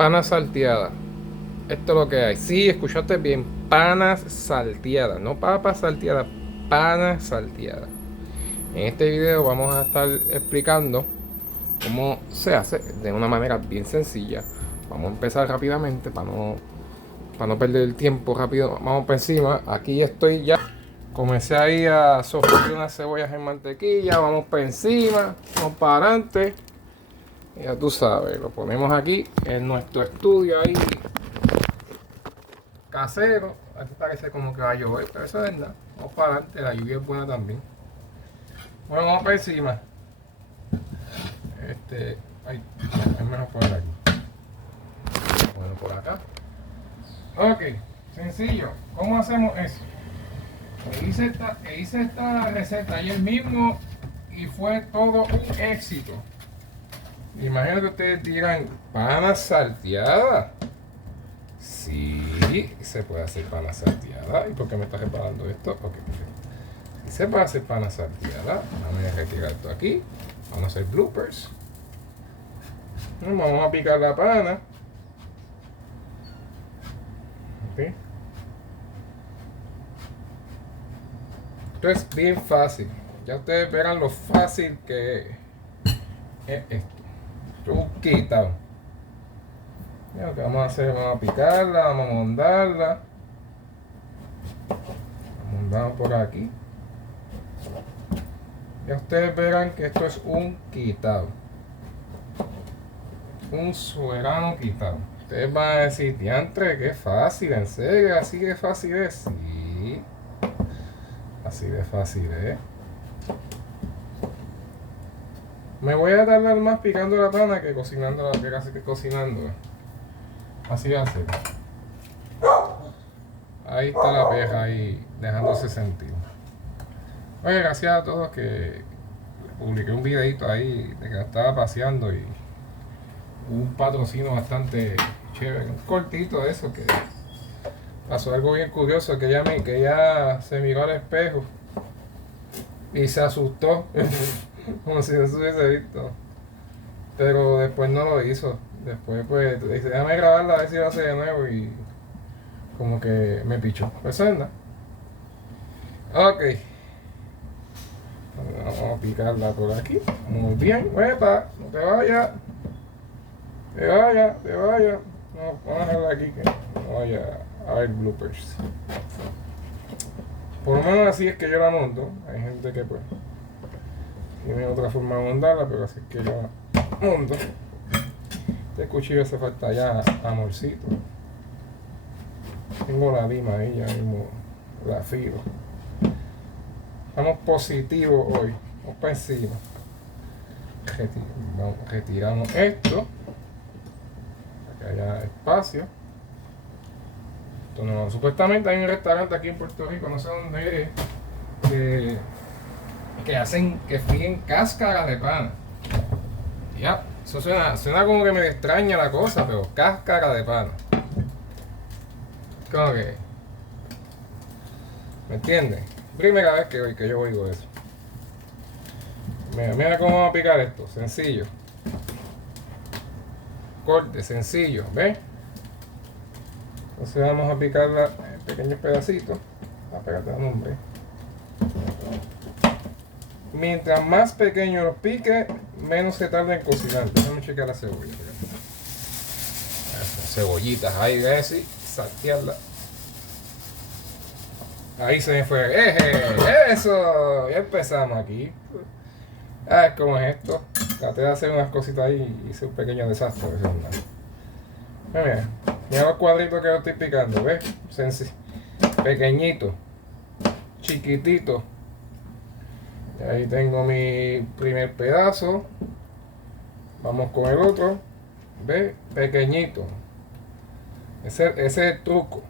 Pana salteada. Esto es lo que hay. Sí, escuchaste bien. Panas salteadas. No papas salteadas. Panas salteadas. En este video vamos a estar explicando cómo se hace de una manera bien sencilla. Vamos a empezar rápidamente para no perder el tiempo rápido. Vamos por encima. Aquí estoy ya. Comencé ahí a sofreír unas cebollas en mantequilla. Vamos por encima. Vamos para adelante. Ya tú sabes, lo ponemos aquí en nuestro estudio ahí casero. Aquí parece como que va a llover, pero eso es nada. Vamos para adelante, la lluvia es buena también. Bueno, vamos para encima. Ay, es mejor poner aquí. Bueno, por acá. Ok, sencillo. ¿Cómo hacemos eso? Hice esta receta ayer mismo y fue todo un éxito. Imagino que ustedes dirán, pana salteada. Sí, se puede hacer pana salteada. ¿Y por qué me estás reparando esto? Ok, perfecto. Si se puede hacer pana salteada, vamos a retirar esto aquí. Vamos a hacer bloopers. Vamos a picar la pana. Ok. Esto es bien fácil. Ya ustedes verán lo fácil que es esto. Esto es un quitado. Ya lo que vamos a hacer, vamos a picarla, vamos a mondarla. Mondamos por aquí. Ya ustedes verán que esto es un quitado. Un soberano quitado. Ustedes van a decir, diantre, qué fácil, en serio, así de fácil es. Sí, así de fácil es. Me voy a tardar más picando la pana que cocinando la que casi que cocinando. Así va a ser. Ahí está la peja ahí dejándose sentir. Oye, gracias a todos que publiqué un videito ahí de que estaba paseando y un patrocinio bastante chévere, un cortito de eso, que pasó algo bien curioso, que ella se miró al espejo y se asustó, como si no se hubiese visto, pero después no lo hizo. Después pues dice, déjame grabarla a ver si lo hace de nuevo, y como que me pichó. Pues eso es nada. Ok, vamos a picarla por aquí. Muy bien, ¡epa! No te vayas. Te vaya. No, vamos a dejarla aquí que no vaya a haber bloopers. Por lo menos así es que yo la monto. Hay gente que pues tiene otra forma de montarla, pero así es que yo la monto. Este cuchillo hace falta ya amorcito. Tengo la lima ahí, ya mismo la afilo. Estamos positivos hoy. Vamos para encima. Retiramos esto. Para que haya espacio. Esto no, supuestamente hay un restaurante aquí en Puerto Rico, no sé dónde es, que fríen cáscaras de pana. Ya, eso suena como que me extraña la cosa, pero cáscara de pana. Como que, ¿me entiendes? Primera vez que yo oigo eso. Mira cómo vamos a picar esto, sencillo. Corte, sencillo, ¿ves? Entonces vamos a picarla en pequeños pedacitos. Pégate el nombre. Mientras más pequeño los pique, menos se tarda en cocinar. Déjame checar la cebolla. Cebollitas ahí, ¿ves? Sí, saltearla. Ahí se me fue. ¡Eso! Ya empezamos aquí. ¿Cómo es esto? Traté de hacer unas cositas ahí y hice un pequeño desastre. Mira los cuadritos que yo estoy picando, ¿ves? Pequeñito, chiquitito. Y ahí tengo mi primer pedazo. Vamos con el otro. ¿Ves? Pequeñito. Ese es el truco.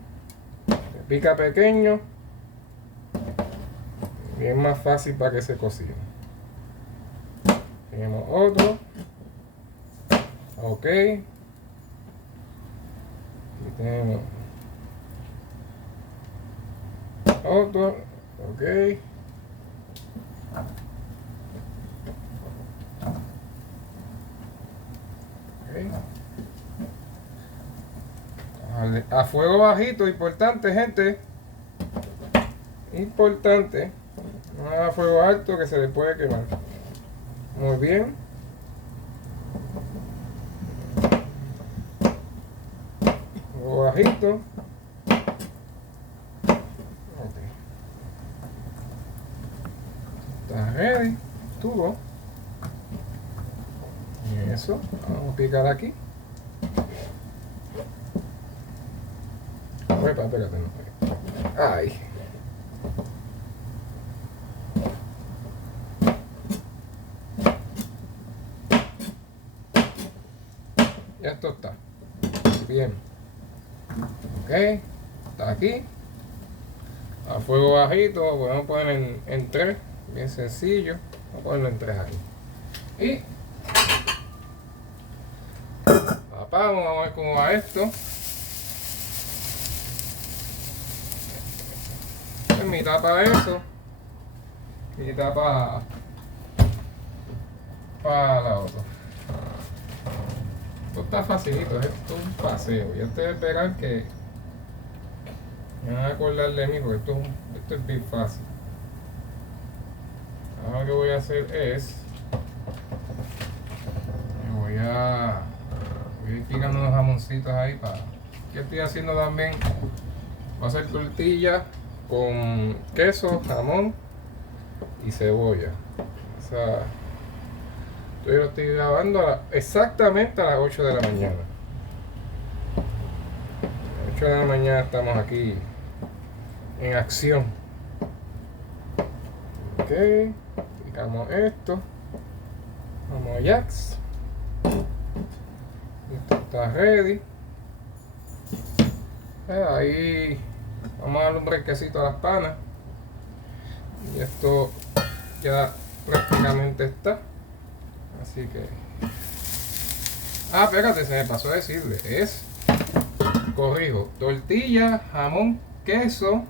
Se pica pequeño y es más fácil para que se cocine. Tenemos otro. Ok. Y tenemos otro. Ok. A fuego bajito, importante, gente. Importante. No a fuego alto que se le puede quemar. Muy bien. Fuego bajito. Okay. Está ready. Tubo. Y eso. Vamos a picar aquí. Espérate, no. Ay. Ya esto está. Bien. Ok. Está aquí. A fuego bajito. Podemos poner en 3. Bien sencillo. Vamos a ponerlo en 3 aquí. Y apagamos. Vamos a ver cómo va esto. Mitad para eso, mitad para la otra. Esto está facilito, esto es un paseo. Ya ustedes verán que me van a acordar de mí porque esto es bien fácil. Ahora lo que voy a hacer es voy a ir picando unos jamoncitos ahí para. ¿Qué estoy haciendo también? Voy a hacer tortillas con queso, jamón y cebolla. O sea, yo lo estoy grabando exactamente a las 8 de la mañana. A las 8 de la mañana estamos aquí en acción. Ok, picamos esto. Vamos a Jax. Esto está ready. Ahí vamos a darle un brequecito a las panas. Y esto ya prácticamente está. Así que. Espérate, se me pasó a decirle. Corrijo. Tortilla, jamón, queso.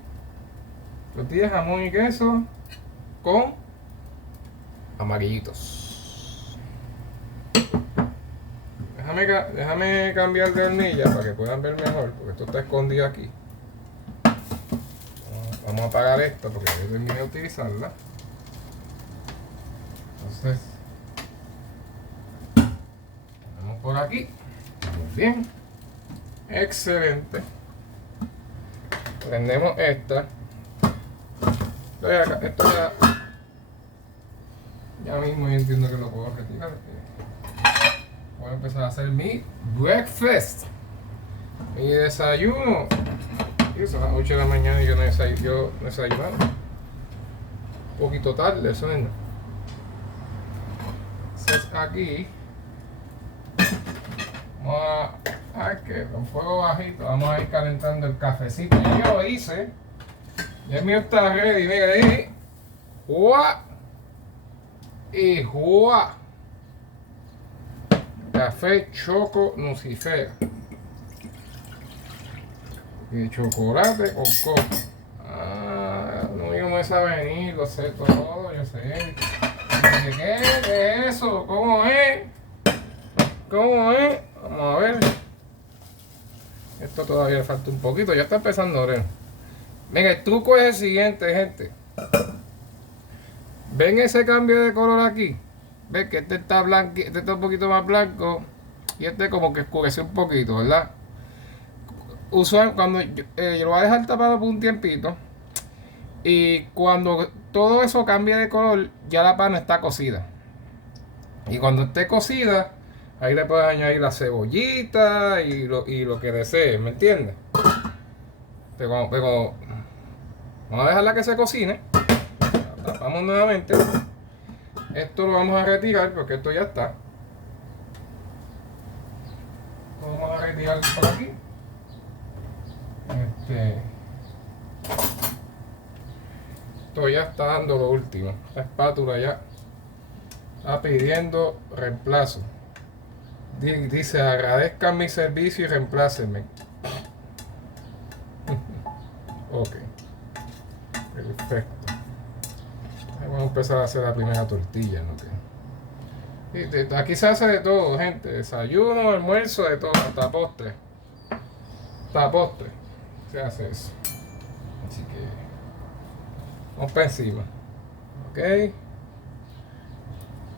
Tortilla, jamón y queso. Con amarillitos. Déjame cambiar de hornilla para que puedan ver mejor. Porque esto está escondido aquí. Vamos a apagar esto porque yo terminé de utilizarla. Entonces, ponemos por aquí. Muy bien. Excelente. Prendemos esta. Esto ya mismo yo entiendo que lo puedo retirar. Voy a empezar a hacer mi breakfast. Mi desayuno. Son las 8 de la mañana y yo no he desayunado. Un poquito tarde, suena. Entonces aquí vamos a que con fuego bajito vamos a ir calentando el cafecito. Ya yo lo hice. Ya el mío está ready. Mira ahí. ¡Juá! Y ¡juá! Café Choco Nucifera. Y chocolate con coco. No digo me sabe venir, lo sé todo, yo sé. ¿Qué es eso? ¿Cómo es? ¿Cómo es? Vamos a ver. Esto todavía le falta un poquito, ya está empezando a oler. Venga, el truco es el siguiente, gente. ¿Ven ese cambio de color aquí? ¿Ven que este está blanco, este está un poquito más blanco? Y este como que oscurece un poquito, ¿verdad? Cuando yo lo voy a dejar tapado por un tiempito. Y cuando todo eso cambia de color, ya la pana está cocida. Y cuando esté cocida, ahí le puedes añadir la cebollita y lo que desees, ¿me entiendes? Pero vamos a dejarla que se cocine. La tapamos nuevamente. Esto lo vamos a retirar porque esto ya está. Lo vamos a retirar por aquí. Esto ya está dando lo último. La espátula ya está pidiendo reemplazo. Dice, agradezcan mi servicio y reemplácenme. Ok. Perfecto. Vamos a empezar a hacer la primera tortilla, ¿no? Aquí se hace de todo, gente. Desayuno, almuerzo, de todo, hasta postre. Para postre se hace eso. Así que vamos para encima. Ok.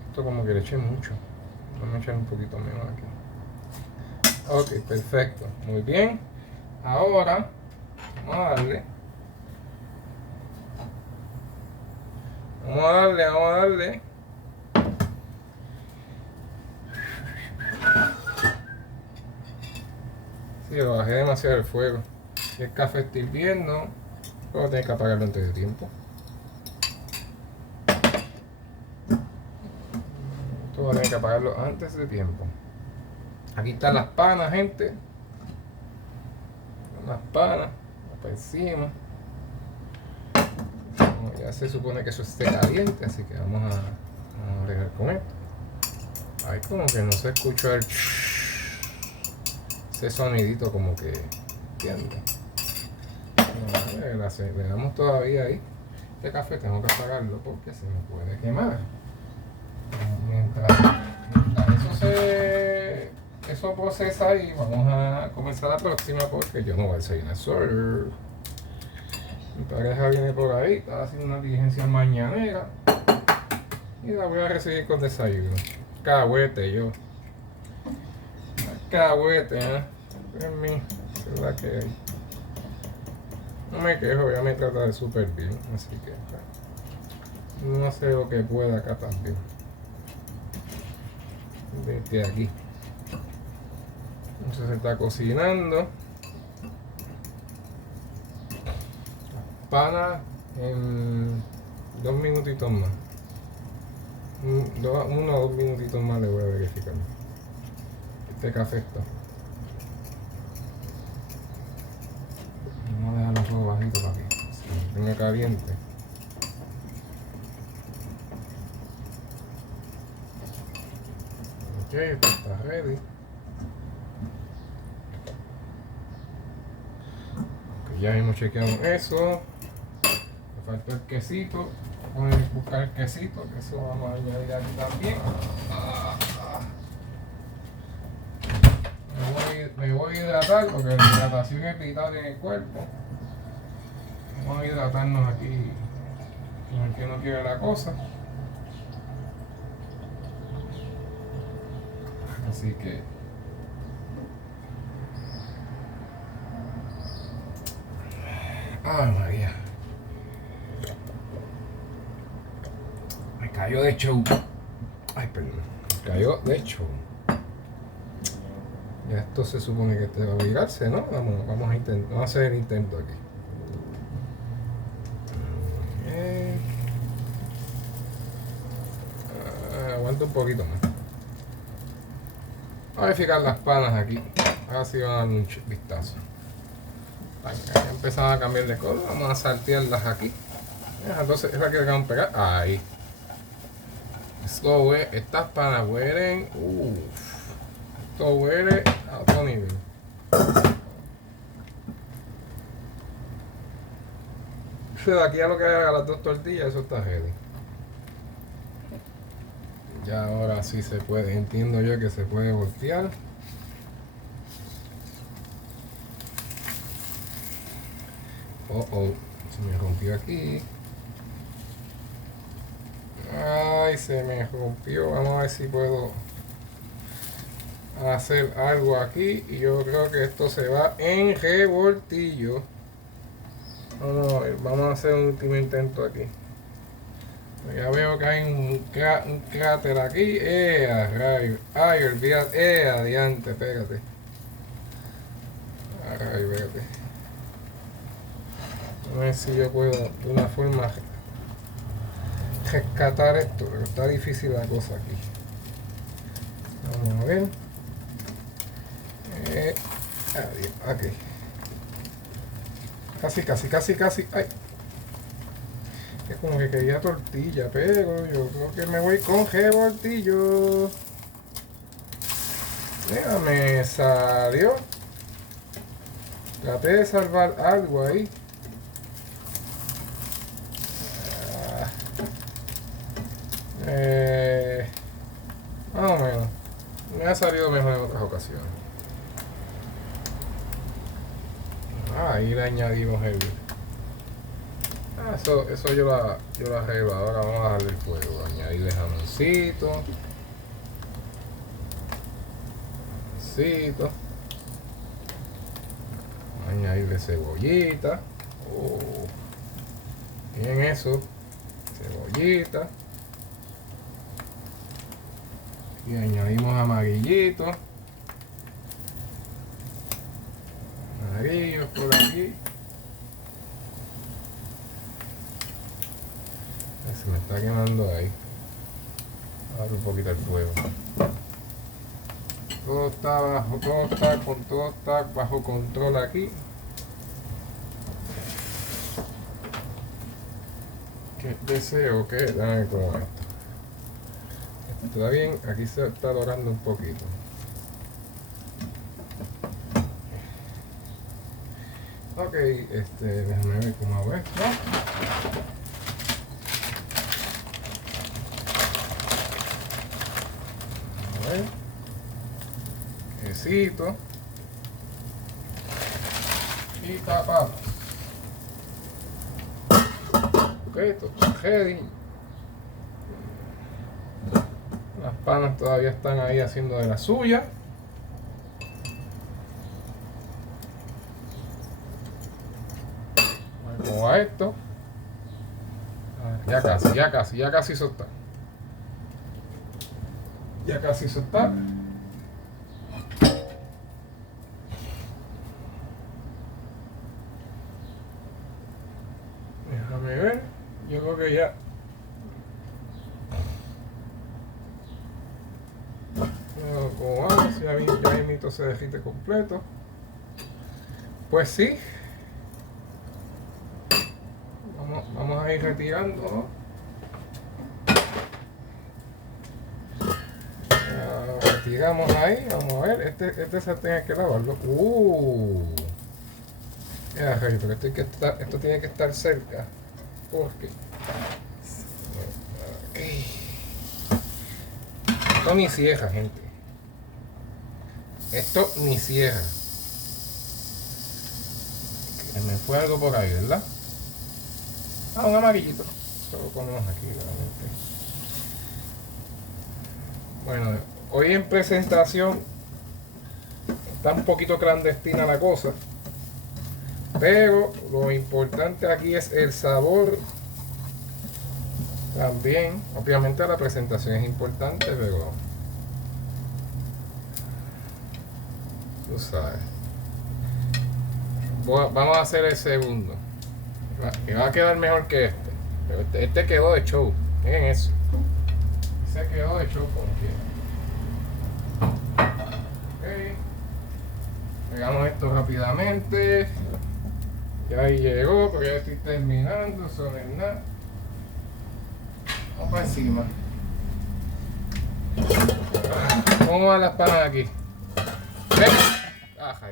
Esto como que le eché mucho. Vamos a echar un poquito menos aquí. Ok, perfecto. Muy bien. Ahora vamos a darle. Vamos a darle. Sí, lo bajé demasiado el fuego. Si el café está hirviendo, luego tienes que apagarlo antes de tiempo. Esto va a tener que apagarlo antes de tiempo. Aquí están las panas, gente. Las panas, para encima. Bueno, ya se supone que eso esté caliente, así que vamos a bregar con esto. Ahí como que no se escucha ese sonidito como que, ¿entiendes? Le damos todavía ahí. Este café tengo que apagarlo porque se me puede quemar. Mientras eso procesa y vamos a comenzar la próxima porque yo no voy a desayunar solo. Mi pareja viene por ahí, está haciendo una diligencia mañanera y la voy a recibir con desayuno. Cahuete yo. Cahuete, ¿eh? En mí, es la que hay. No me quejo, ya me trata de súper bien, así que no sé lo que pueda acá también. Desde aquí. Entonces se está cocinando. Pana en 2 minutitos más. 1 o 2 minutitos más le voy a verificar. Este café está. Vamos a dejar los fuegos bajitos para que se tenga caliente. Ok, esto está ready. Ok, ya hemos chequeado eso. Me falta el quesito. Vamos a buscar el quesito, que eso vamos a añadir aquí también. Me voy a hidratar porque la hidratación es vital en el cuerpo. Vamos a hidratarnos aquí con el que no quiere la cosa. Así que ay María, me cayó de show. Ay, perdón, me cayó de show. Ya esto se supone que te va a virarse, ¿no? Vamos a hacer el intento aquí. Aguanta un poquito más. Vamos a verificar las panas aquí. Ahora sí van a dar un vistazo. Ya empezaron a cambiar de color. Vamos a saltearlas aquí. Entonces, esa que acaban de pegar. Ahí. Estas panas huelen. Esto huele a otro nivel. De aquí a lo que haga las 2 tortillas, eso está ready. Ya ahora sí se puede, entiendo yo que se puede voltear. Se me rompió aquí. Ay, se me rompió. Vamos a ver si puedo hacer algo aquí. Y yo creo que esto se va en revoltillo. Vamos a ver, vamos a hacer un último intento aquí. Ya veo que hay un cráter aquí. Rayo. Ay, olvídate. Adiante, espérate. Ay, espérate. A ver si yo puedo de una forma rescatar esto, pero está difícil la cosa aquí. Vamos a ver. Adiós, ok. Casi. Ay. Es como que quería tortilla, pero yo creo que me voy con revoltillo. Mira, me salió. Traté de salvar algo ahí. Más o menos. Me ha salido mejor en otras ocasiones. Ahí le añadimos el... eso yo lo arreglo. Ahora vamos a darle el fuego. Añadirle jamoncito. Añadirle cebollita. Bien eso. Cebollita. Y añadimos amarillito. Amarillo por aquí. Se me está quemando ahí. Bajar un poquito el fuego. Todo está bajo control aquí. ¿Qué deseo que? Dame con esto. Está bien, aquí se está dorando un poquito. Ok, déjame ver cómo hago esto. A ver. Quesito. Y tapamos. Ok, esto está ready. Las panas todavía están ahí haciendo de la suya. Como a esto. Ya casi eso está. Ya casi eso está. Déjame ver. Yo creo que ya. Como vamos, ya el mito se derrite completo. Pues sí. Vamos a ir retirando, ¿no? Retiramos ahí, vamos a ver. Este sartén hay que lavarlo. Mira, pero esto tiene que estar cerca. Porque esto ni cierra, gente. Esto ni cierra. Me fue algo por ahí, ¿verdad? Un amarillito. Eso lo ponemos aquí, realmente. Bueno, hoy en presentación está un poquito clandestina la cosa. Pero lo importante aquí es el sabor. También, obviamente la presentación es importante, pero tú sabes. Vamos a hacer el segundo. Que va a quedar mejor que este. Pero este quedó de show. Miren eso. Se quedó de show como quiera. Ok. Pegamos esto rápidamente. Ya ahí llegó, porque ya estoy terminando. Eso no es nada. Vamos para encima. ¿Cómo van las panas aquí? ¿Ven?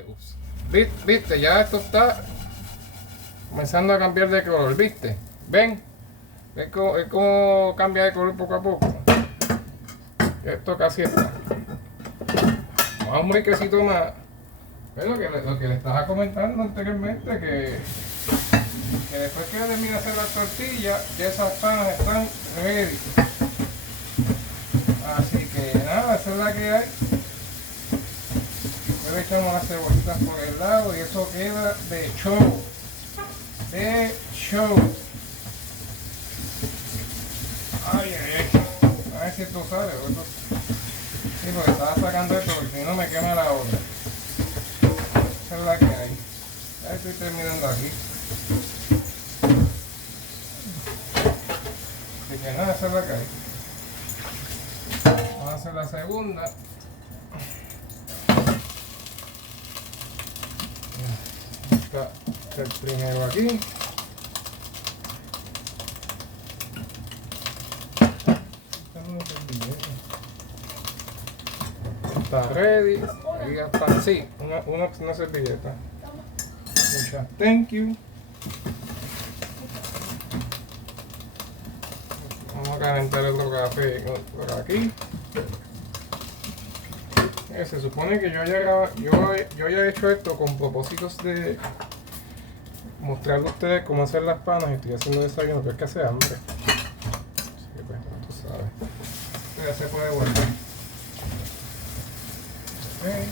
Ups. ¿Viste? Ya esto está comenzando a cambiar de color, ¿viste? ¿Ven? ¿Ven cómo cambia de color poco a poco? Esto casi está. Vamos a un brequecito más. Es lo que le estaba comentando anteriormente, que después que termine de hacer las tortillas, ya esas panas están ready. Así que nada, esa es la que hay. Le echamos las cebollitas por el lado y eso queda de show. De show. Ay. A ver si esto sale. Sí, porque estaba sacando esto porque si no me quema la otra. Esa es la que hay. Ya estoy terminando aquí. Así que nada, esa es la que hay. Vamos a hacer la segunda. Está el primero aquí. Está ready. Ahí está, sí, una servilleta. Muchas thank you. Vamos a calentar el otro café por aquí. Se supone que yo ya he hecho esto con propósitos de mostrarle a ustedes cómo hacer las panas y estoy haciendo desayuno, pero es que hace hambre. Así que pues, tú sabes. Esto ya se puede volver. Okay.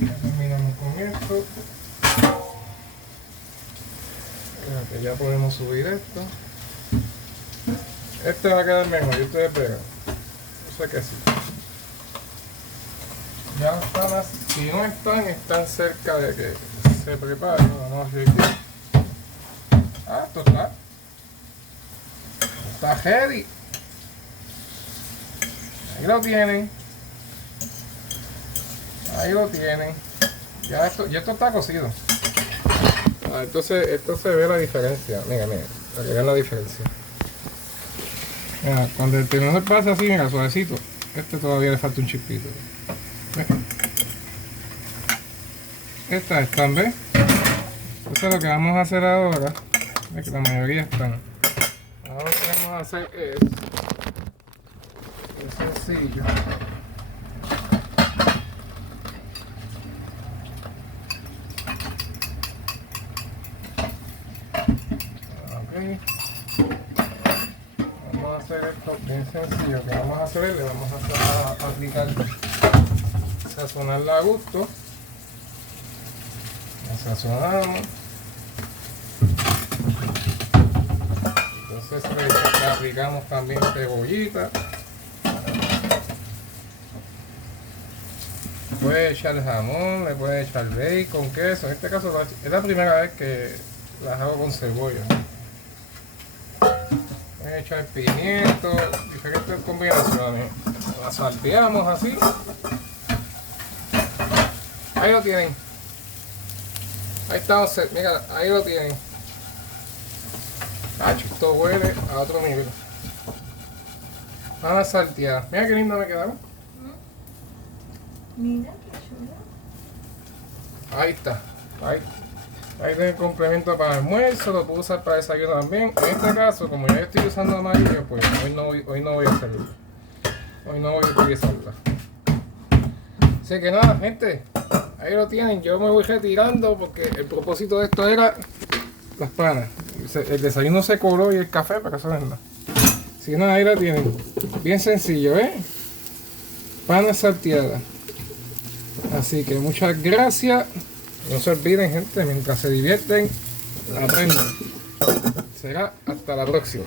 Ya terminamos con esto. Que ya podemos subir esto. Este va a quedar mejor y ustedes pegan. Yo sé que sí. Ya las panas, si no están cerca de que se preparen. Vamos a seguir. Ah, esto está ready. Ahí lo tienen. Ahí lo tienen. Ya esto está cocido. Ah, entonces esto se ve la diferencia. Mira, para que vean la diferencia. Mira, cuando el tenedor pasa así, mira, suavecito. Este todavía le falta un chispito. Estas están, ¿ves? Entonces lo que vamos a hacer ahora es que la mayoría están. Ahora lo que vamos a hacer es sencillo. Okay. Vamos a hacer esto bien sencillo. Que vamos a hacer, le vamos a aplicar, sazonarla a gusto. La sazonamos. Entonces le aplicamos también cebollita. Le puede echar jamón, le puede echar bacon, queso. En este caso es la primera vez que las hago con cebolla. Voy a echar pimiento, diferentes combinaciones. Las salteamos así. Ahí lo tienen. Ahí estamos, mira, ahí lo tienen. Esto huele a otro nivel. Van a saltear. Mira qué lindo me quedaron. Mira qué chulo. Ahí está. Ahí tengo el complemento para almuerzo, lo puedo usar para desayuno también. En este caso, como ya estoy usando amarillo, pues hoy no voy a hacerlo. Hoy no voy a utilizarla. Así que nada, gente. Ahí lo tienen, yo me voy retirando porque el propósito de esto era las panas. El desayuno se cobró y el café, para que eso no es nada. Así que nada, ahí la tienen. Bien sencillo, ¿eh? Panas salteadas. Así que muchas gracias. No se olviden, gente, mientras se divierten, aprendan. Será hasta la próxima.